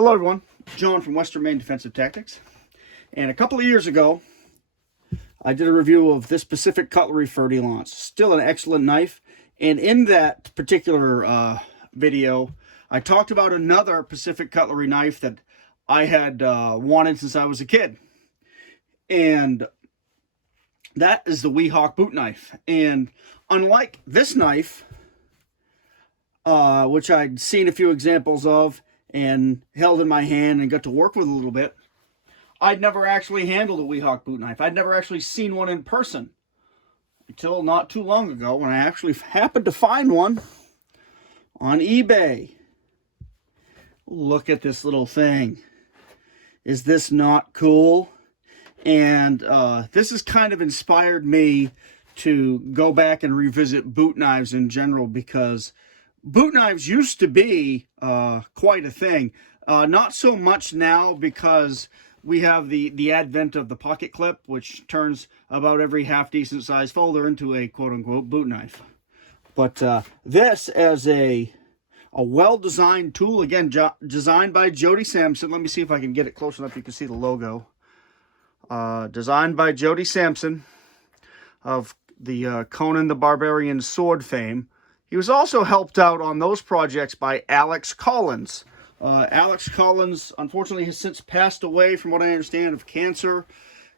Hello everyone, John from Western Maine Defensive Tactics. And a couple of years ago, I did a review of this Pacific Cutlery 30 Lance. Still an excellent knife. And in that particular video, I talked about another Pacific Cutlery knife that I had wanted since I was a kid. And that is the Weehawk boot knife. And unlike this knife, which I'd seen a few examples of and held in my hand and got to work with a little bit, I'd never actually handled a Weehawk boot knife. I'd never actually seen one in person until not too long ago when I actually happened to find one on eBay. Look at this little thing. Is this not cool? And this has kind of inspired me to go back and revisit boot knives in general, because boot knives used to be quite a thing. Not so much now, because we have the advent of the pocket clip, which turns about every half decent size folder into a quote-unquote boot knife. But this as a well-designed tool, again, designed by Jody Sampson. Let me see if I can get it close enough you can see the logo. Designed by Jody Sampson of the Conan the Barbarian sword fame. He was also helped out on those projects by Alex Collins. Alex Collins, unfortunately, has since passed away, from what I understand, of cancer.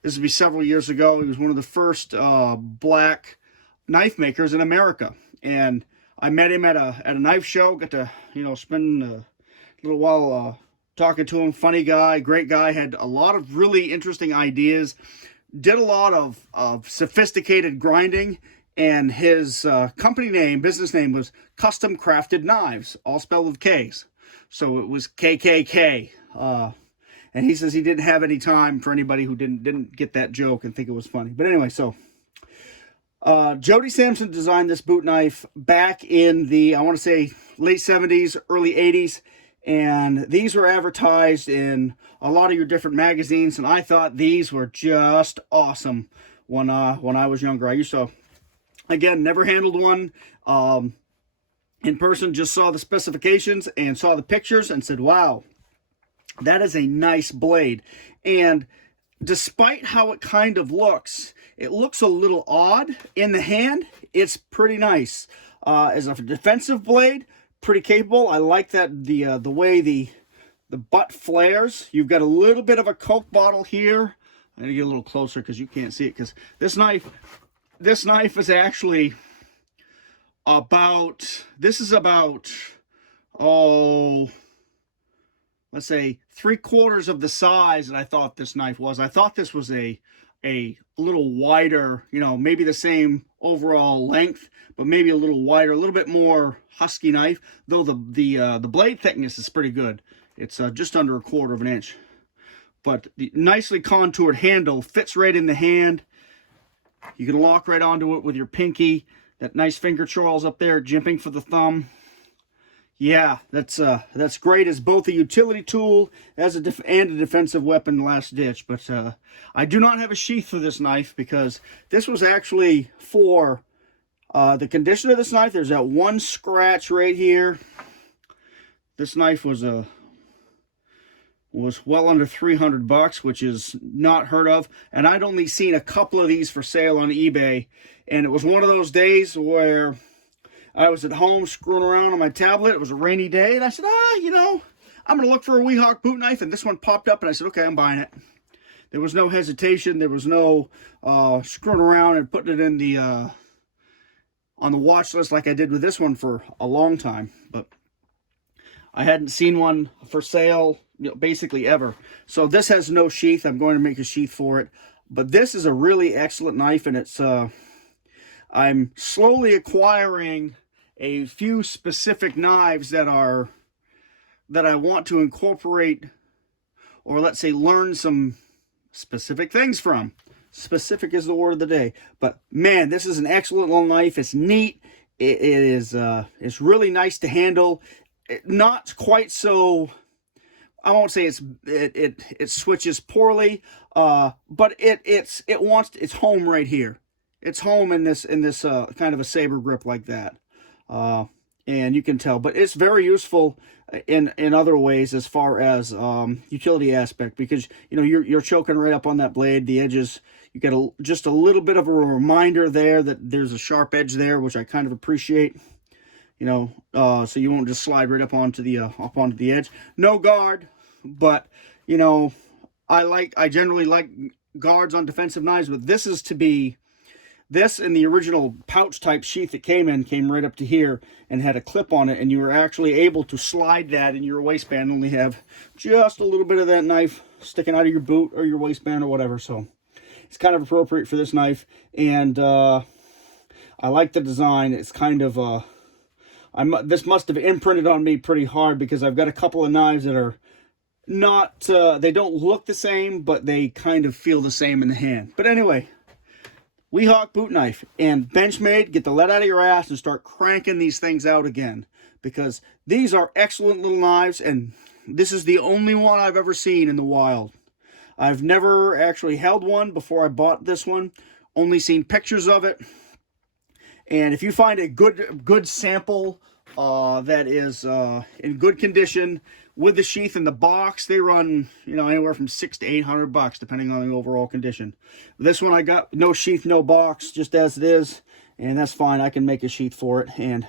This would be several years ago. He was one of the first black knife makers in America. And I met him at a knife show. Got to, spend a little while talking to him. Funny guy, great guy. Had a lot of really interesting ideas. Did a lot of sophisticated grinding. And his company name, business name, was Custom Crafted Knives, all spelled with K's. So it was KKK. And he says he didn't have any time for anybody who didn't get that joke and think it was funny. But anyway, so Jody Sampson designed this boot knife back in the, I want to say, late 70s, early 80s. And these were advertised in a lot of your different magazines. And I thought these were just awesome when I was younger. I used to... Again, never handled one in person, just saw the specifications and saw the pictures and said, wow, that is a nice blade. And despite how it kind of looks, it looks a little odd in the hand. It's pretty nice. As a defensive blade, pretty capable. I like that the way the butt flares. You've got a little bit of a Coke bottle here. I'm going to get a little closer because you can't see it, because this knife is actually about, let's say 3/4 of the size that I thought this knife was. I thought this was a little wider, maybe the same overall length, but maybe a little wider, a little bit more husky knife, though the blade thickness is pretty good. It's just under 1/4 of an inch. But the nicely contoured handle fits right in the hand. You can lock right onto it with your pinky. That nice finger trowels up there, jimping for the thumb. Yeah, that's great as both a utility tool and a defensive weapon last ditch. But I do not have a sheath for this knife, because this was actually for the condition of this knife. There's that one scratch right here. This knife was well under $300, which is not heard of. And I'd only seen a couple of these for sale on eBay. And it was one of those days where I was at home screwing around on my tablet. It was a rainy day. And I said, I'm going to look for a Weehawk boot knife. And this one popped up and I said, okay, I'm buying it. There was no hesitation. There was no screwing around and putting it in the on the watch list like I did with this one for a long time. But I hadn't seen one for sale, basically ever. So this has no sheath. I'm going to make a sheath for it. But this is a really excellent knife, and it's I'm slowly acquiring a few specific knives that I want to incorporate, or let's say learn some specific things from. Specific is the word of the day. But man, this is an excellent little knife. It's neat. It's really nice to handle. Not quite so, I won't say it switches poorly, but it's home right here. It's home in this kind of a saber grip like that. and you can tell. But it's very useful in other ways as far as utility aspect, because you know you're choking right up on that blade. The edges, you get just a little bit of a reminder there that there's a sharp edge there, which I kind of appreciate. You know, so you won't just slide right up onto the edge. No guard, but you know, I generally like guards on defensive knives, but this is to be. This and the original pouch type sheath it came right up to here and had a clip on it, and you were actually able to slide that in your waistband, only have just a little bit of that knife sticking out of your boot or your waistband or whatever. So it's kind of appropriate for this knife, and I like the design. It's kind of this must have imprinted on me pretty hard, because I've got a couple of knives that are not they don't look the same, but they kind of feel the same in the hand. But anyway, Weehawk boot knife and Benchmade, get the lead out of your ass and start cranking these things out again, because these are excellent little knives, and this is the only one I've ever seen in the wild. I've never actually held one before I bought this one, only seen pictures of it. And if you find a good sample that is in good condition with the sheath in the box, they run, you know, anywhere from $600 to $800 depending on the overall condition. This one I got no sheath, no box, just as it is, and that's fine. I can make a sheath for it, and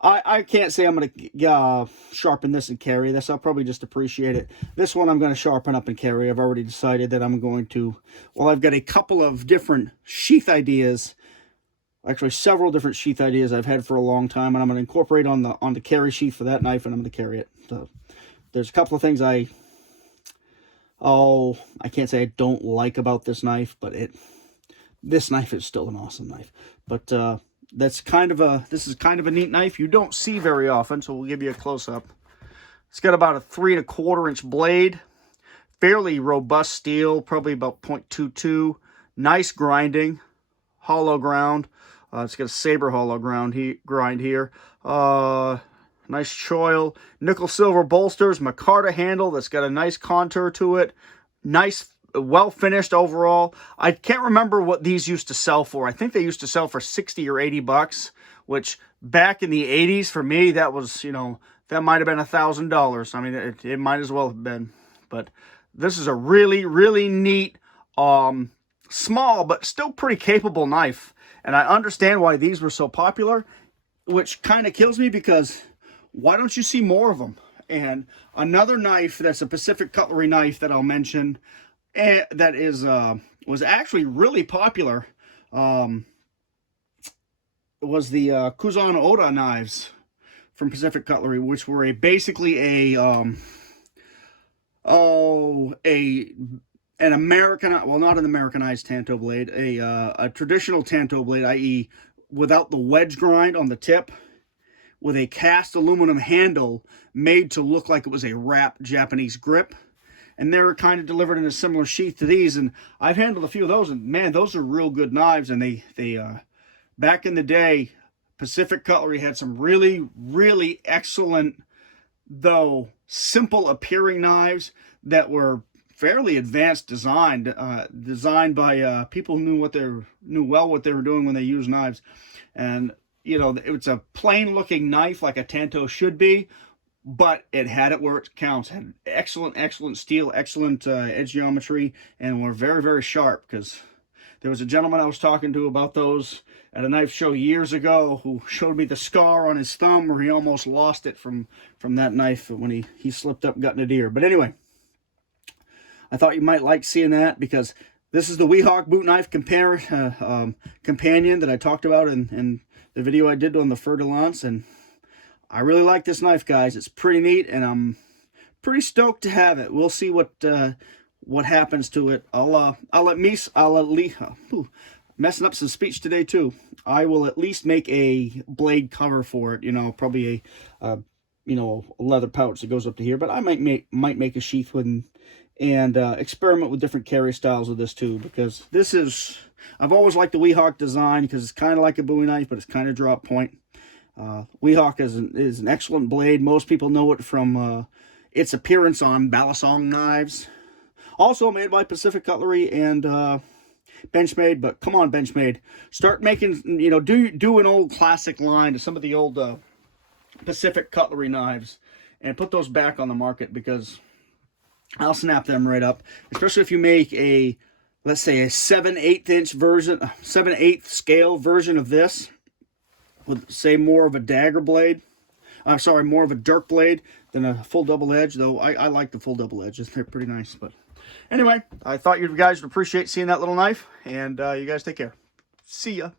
I can't say I'm going to sharpen this and carry this. I'll probably just appreciate it. This one I'm going to sharpen up and carry. I've already decided that I'm going to, well, I've got a couple of different sheath ideas, actually several different sheath ideas I've had for a long time, and I'm going to incorporate on the carry sheath for that knife, and I'm going to carry it. So there's a couple of things I can't say I don't like about this knife, but this knife is still an awesome knife. But this is kind of a neat knife you don't see very often, so we'll give you a close-up. It's got about a 3 1/4 inch blade, fairly robust steel, probably about 0.22, nice grinding, hollow ground. It's got a saber hollow grind here. Nice choil, nickel silver bolsters, micarta handle that's got a nice contour to it. Nice, well finished overall. I can't remember what these used to sell for. I think they used to sell for $60 or $80, which back in the 80s for me, that was, you know, that might have been $1,000. I mean, it might as well have been. But this is a really, really neat, small but still pretty capable knife. And I understand why these were so popular, which kind of kills me, because why don't you see more of them? And another knife that's a Pacific Cutlery knife that I'll mention, that is was actually really popular, was the Kuzan Oda knives from Pacific Cutlery, which were basically an American, well, not an Americanized tanto blade, a traditional tanto blade, i.e. without the wedge grind on the tip, with a cast aluminum handle made to look like it was a wrapped Japanese grip. And they were kind of delivered in a similar sheath to these, and I've handled a few of those, and man, those are real good knives. And they back in the day, Pacific Cutlery had some really, really excellent, though simple appearing knives that were fairly advanced designed by people who knew well what they were doing when they used knives. And you know, it's a plain looking knife like a tanto should be, but it had it where it counts. It had excellent steel, excellent edge geometry, and were very, very sharp. Because there was a gentleman I was talking to about those at a knife show years ago who showed me the scar on his thumb where he almost lost it from that knife when he slipped up and got in a deer. But anyway, I thought you might like seeing that, because this is the Weehawk boot knife companion that I talked about in the video I did on the Fer de Lance, and I really like this knife, guys. It's pretty neat, and I'm pretty stoked to have it. We'll see what happens to it. Messing up some speech today too. I will at least make a blade cover for it. You know, probably a leather pouch that goes up to here. But I might make a sheath with and experiment with different carry styles with this too, because this is, I've always liked the Weehawk design because it's kind of like a Bowie knife, but it's kind of drop point. Weehawk is an excellent blade. Most people know it from its appearance on Balisong knives. Also made by Pacific Cutlery and Benchmade. But come on, Benchmade, start making, do an old classic line to some of the old Pacific Cutlery knives and put those back on the market, because I'll snap them right up. Especially if you make a, let's say, a 7/8 inch version, 7/8 scale version of this, with, say, more of a dagger blade. I'm sorry, more of a dirk blade than a full double edge, though I like the full double edges. They're pretty nice. But anyway, I thought you guys would appreciate seeing that little knife, and you guys take care. See ya.